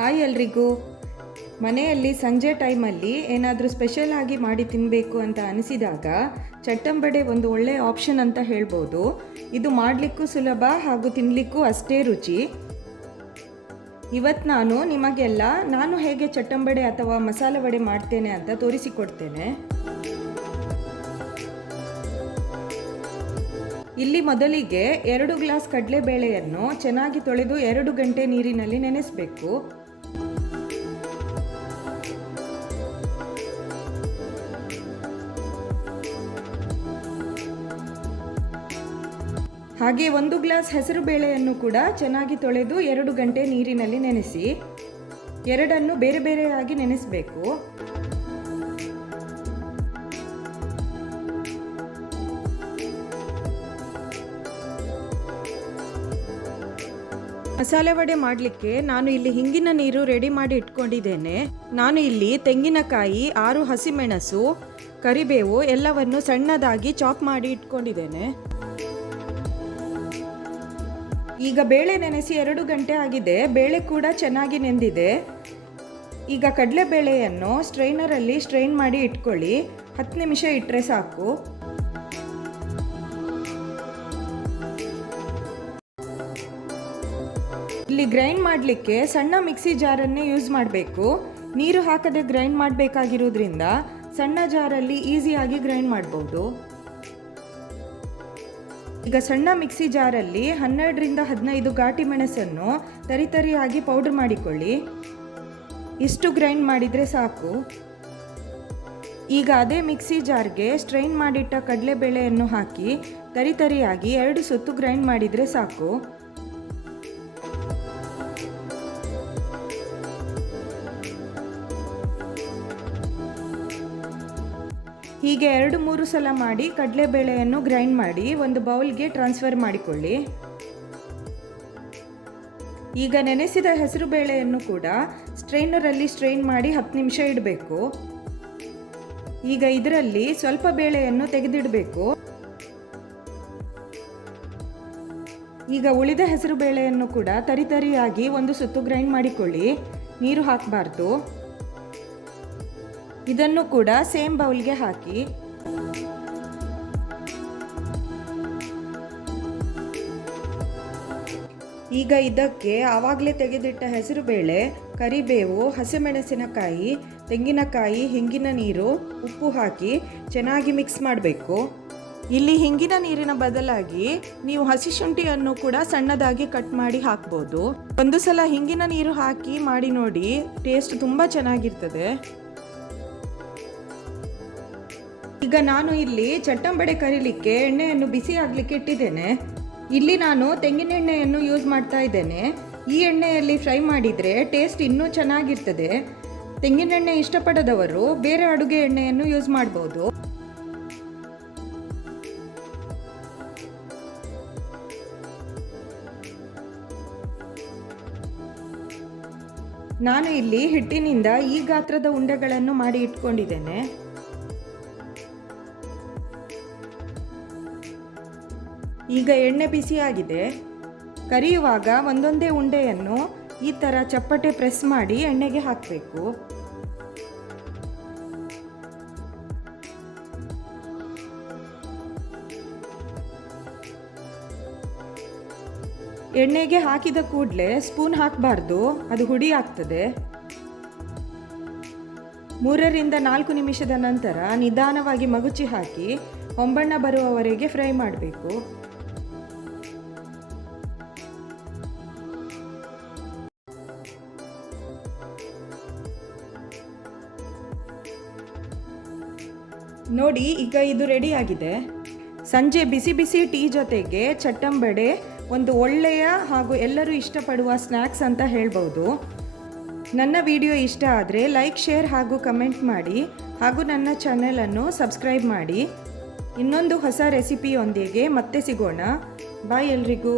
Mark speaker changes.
Speaker 1: Hi ಎಲ್ರಿಗೂ. ಮನೆಯಲ್ಲಿ ಸಂಜೆ ಟೈಮಲ್ಲಿ ಏನಾದರೂ ಸ್ಪೆಷಲ್ ಆಗಿ ಮಾಡಿ ತಿನ್ನಬೇಕು ಅಂತ ಅನಿಸಿದಾಗ ಚಟ್ಟಂಬಡೆ ಒಂದು ಒಳ್ಳೆಯ ಆಪ್ಷನ್ ಅಂತ ಹೇಳ್ಬೋದು. ಇದು ಮಾಡಲಿಕ್ಕೂ ಸುಲಭ ಹಾಗೂ ತಿನ್ನಲಿಕ್ಕೂ ಅಷ್ಟೇ ರುಚಿ. ಇವತ್ತು ನಾನು ನಿಮಗೆಲ್ಲ ನಾನು ಹೇಗೆ ಚಟ್ಟಂಬಡೆ ಅಥವಾ ಮಸಾಲೆ ವಡೆ ಮಾಡ್ತೇನೆ ಅಂತ ತೋರಿಸಿಕೊಡ್ತೇನೆ. ಇಲ್ಲಿ ಮೊದಲಿಗೆ ಎರಡು ಗ್ಲಾಸ್ ಕಡಲೆಬೇಳೆಯನ್ನು ಚೆನ್ನಾಗಿ ತೊಳೆದು ಎರಡು ಗಂಟೆ ನೀರಿನಲ್ಲಿ ನೆನೆಸಬೇಕು. ಹಾಗೆ ಒಂದು ಗ್ಲಾಸ್ ಹೆಸರು ಬೇಳೆಯನ್ನು ಕೂಡ ಚೆನ್ನಾಗಿ ತೊಳೆದು ಎರಡು ಗಂಟೆ ನೀರಿನಲ್ಲಿ ನೆನೆಸಿ, ಎರಡನ್ನು ಬೇರೆ ಬೇರೆಯಾಗಿ ನೆನೆಸಬೇಕು. ಮಸಾಲೆ ವಡೆ ಮಾಡಲಿಕ್ಕೆ ನಾನು ಇಲ್ಲಿ ಹಿಂಗಿನ ನೀರು ರೆಡಿ ಮಾಡಿ ಇಟ್ಕೊಂಡಿದ್ದೇನೆ. ನಾನು ಇಲ್ಲಿ ತೆಂಗಿನಕಾಯಿ, ಆರು ಹಸಿಮೆಣಸು ಕರಿಬೇವು ಎಲ್ಲವನ್ನು ಸಣ್ಣದಾಗಿ ಚಾಪ್ ಮಾಡಿ ಇಟ್ಕೊಂಡಿದ್ದೇನೆ. ಈಗ ಬೇಳೆ ನೆನೆಸಿ ಎರಡು ಗಂಟೆ ಆಗಿದೆ. ಬೇಳೆ ಕೂಡ ಚೆನ್ನಾಗಿ ನೆಂದಿದೆ. ಈಗ ಕಡಲೆಬೇಳೆಯನ್ನು ಸ್ಟ್ರೈನರಲ್ಲಿ ಸ್ಟ್ರೈನ್ ಮಾಡಿ ಇಟ್ಕೊಳ್ಳಿ. ಹತ್ತು ನಿಮಿಷ ಇಟ್ಟರೆ ಸಾಕು. ಇಲ್ಲಿ ಗ್ರೈಂಡ್ ಮಾಡಲಿಕ್ಕೆ ಸಣ್ಣ ಮಿಕ್ಸಿ ಜಾರನ್ನೇ ಯೂಸ್ ಮಾಡಬೇಕು. ನೀರು ಹಾಕದೆ ಗ್ರೈಂಡ್ ಮಾಡಬೇಕಾಗಿರೋದ್ರಿಂದ ಸಣ್ಣ ಜಾರಲ್ಲಿ ಈಸಿಯಾಗಿ ಗ್ರೈಂಡ್ ಮಾಡ್ಬೋದು. ಈಗ ಸಣ್ಣ ಮಿಕ್ಸಿ ಜಾರಲ್ಲಿ ಹನ್ನೆರಡರಿಂದ ಹದಿನೈದು ಘಾಟಿ ಮೆಣಸನ್ನು ತರಿತರಿಯಾಗಿ ಪೌಡರ್ ಮಾಡಿಕೊಳ್ಳಿ. ಇಷ್ಟು ಗ್ರೈಂಡ್ ಮಾಡಿದರೆ ಸಾಕು. ಈಗ ಅದೇ ಮಿಕ್ಸಿ ಜಾರ್ಗೆ ಸ್ಟ್ರೈನ್ ಮಾಡಿಟ್ಟ ಕಡಲೆಬೇಳೆಯನ್ನು ಹಾಕಿ ತರಿತರಿಯಾಗಿ ಎರಡು ಸುತ್ತು ಗ್ರೈಂಡ್ ಮಾಡಿದರೆ ಸಾಕು. ಹೀಗೆ ಎರಡು ಮೂರು ಸಲ ಮಾಡಿ ಕಡಲೆಬೇಳೆಯನ್ನು ಗ್ರೈಂಡ್ ಮಾಡಿ ಒಂದು ಬೌಲ್ಗೆ ಟ್ರಾನ್ಸ್ಫರ್ ಮಾಡಿಕೊಳ್ಳಿ. ಈಗ ನೆನೆಸಿದ ಹೆಸರು ಬೇಳೆಯನ್ನು ಕೂಡ ಸ್ಟ್ರೈನರಲ್ಲಿ ಸ್ಟ್ರೈನ್ ಮಾಡಿ ಹತ್ತು ನಿಮಿಷ ಇಡಬೇಕು. ಈಗ ಇದರಲ್ಲಿ ಸ್ವಲ್ಪ ಬೇಳೆಯನ್ನು ತೆಗೆದಿಡಬೇಕು. ಈಗ ಉಳಿದ ಹೆಸರು ಬೇಳೆಯನ್ನು ಕೂಡ ತರಿತರಿಯಾಗಿ ಒಂದು ಸುತ್ತು ಗ್ರೈಂಡ್ ಮಾಡಿಕೊಳ್ಳಿ. ನೀರು ಹಾಕಬಾರ್ದು. ಇದನ್ನು ಕೂಡ ಸೇಮ್ ಬೌಲ್ಗೆ ಹಾಕಿ. ಈಗ ಇದಕ್ಕೆ ಆವಾಗಲೇ ತೆಗೆದಿಟ್ಟ ಹೆಸರುಬೇಳೆ ಕರಿಬೇವು, ಹಸಿಮೆಣಸಿನಕಾಯಿ, ತೆಂಗಿನಕಾಯಿ, ಹಿಂಗಿನ ನೀರು, ಉಪ್ಪು ಹಾಕಿ ಚೆನ್ನಾಗಿ ಮಿಕ್ಸ್ ಮಾಡಬೇಕು. ಇಲ್ಲಿ ಹಿಂಗಿನ ನೀರಿನ ಬದಲಾಗಿ ನೀವು ಹಸಿ ಶುಂಠಿಯನ್ನು ಕೂಡ ಸಣ್ಣದಾಗಿ ಕಟ್ ಮಾಡಿ ಹಾಕ್ಬೋದು. ಒಂದು ಸಲ ಹಿಂಗಿನ ನೀರು ಹಾಕಿ ಮಾಡಿ ನೋಡಿ, ಟೇಸ್ಟ್ ತುಂಬ ಚೆನ್ನಾಗಿರ್ತದೆ. ಈಗ ನಾನು ಇಲ್ಲಿ ಚಟ್ಟಂಬಡೆ ಕರಿಲಿಕ್ಕೆ ಎಣ್ಣೆಯನ್ನು ಬಿಸಿ ಆಗಲಿಕ್ಕೆ ಇಟ್ಟಿದ್ದೇನೆ. ಇಲ್ಲಿ ನಾನು ತೆಂಗಿನ ಎಣ್ಣೆಯನ್ನು ಯೂಸ್ ಮಾಡ್ತಾ ಇದ್ದೇನೆ. ಈ ಎಣ್ಣೆಯಲ್ಲಿ ಫ್ರೈ ಮಾಡಿದರೆ ಟೇಸ್ಟ್ ಇನ್ನೂ ಚೆನ್ನಾಗಿರ್ತದೆ. ತೆಂಗಿನೆಣ್ಣೆ ಇಷ್ಟಪಡದವರು ಬೇರೆ ಅಡುಗೆ ಎಣ್ಣೆಯನ್ನು ಯೂಸ್ ಮಾಡ್ಬೋದು. ನಾನು ಇಲ್ಲಿ ಹಿಟ್ಟಿನಿಂದ ಈ ಗಾತ್ರದ ಉಂಡೆಗಳನ್ನು ಮಾಡಿ ಇಟ್ಕೊಂಡಿದ್ದೇನೆ. ಈಗ ಎಣ್ಣೆ ಬಿಸಿಯಾಗಿದೆ ಕರಿಯುವಾಗ ಒಂದೊಂದೇ ಉಂಡೆಯನ್ನು ಈ ಥರ ಚಪ್ಪಟೆ ಪ್ರೆಸ್ ಮಾಡಿ ಎಣ್ಣೆಗೆ ಹಾಕಬೇಕು. ಎಣ್ಣೆಗೆ ಹಾಕಿದ ಕೂಡಲೇ ಸ್ಪೂನ್ ಹಾಕಬಾರ್ದು, ಅದು ಹುಡಿ ಆಗ್ತದೆ. ಮೂರರಿಂದ ನಾಲ್ಕು ನಿಮಿಷದ ನಂತರ ನಿಧಾನವಾಗಿ ಮಗುಚಿ ಹಾಕಿ ಹೊಂಬಣ್ಣ ಬರುವವರೆಗೆ ಫ್ರೈ ಮಾಡಬೇಕು. ನೋಡಿ, ಈಗ ಇದು ರೆಡಿ ಆಗಿದೆ. ಸಂಜೆ ಬಿಸಿ ಬಿಸಿ ಟೀ ಜೊತೆಗೆ ಚಟ್ಟಂಬಡೆ, ಒಂದು ಒಳ್ಳೆಯ ಹಾಗೂ ಎಲ್ಲರೂ ಇಷ್ಟಪಡುವ ಸ್ನ್ಯಾಕ್ಸ್ ಅಂತ ಹೇಳ್ಬೋದು. ನನ್ನ ವಿಡಿಯೋ ಇಷ್ಟ ಆದರೆ ಲೈಕ್, ಶೇರ್ ಹಾಗೂ ಕಮೆಂಟ್ ಮಾಡಿ ಹಾಗೂ ನನ್ನ ಚಾನೆಲನ್ನು ಸಬ್ಸ್ಕ್ರೈಬ್ ಮಾಡಿ. ಇನ್ನೊಂದು ಹೊಸ ರೆಸಿಪಿಯೊಂದಿಗೆ ಮತ್ತೆ ಸಿಗೋಣ. ಬಾಯ್ ಎಲ್ರಿಗೂ.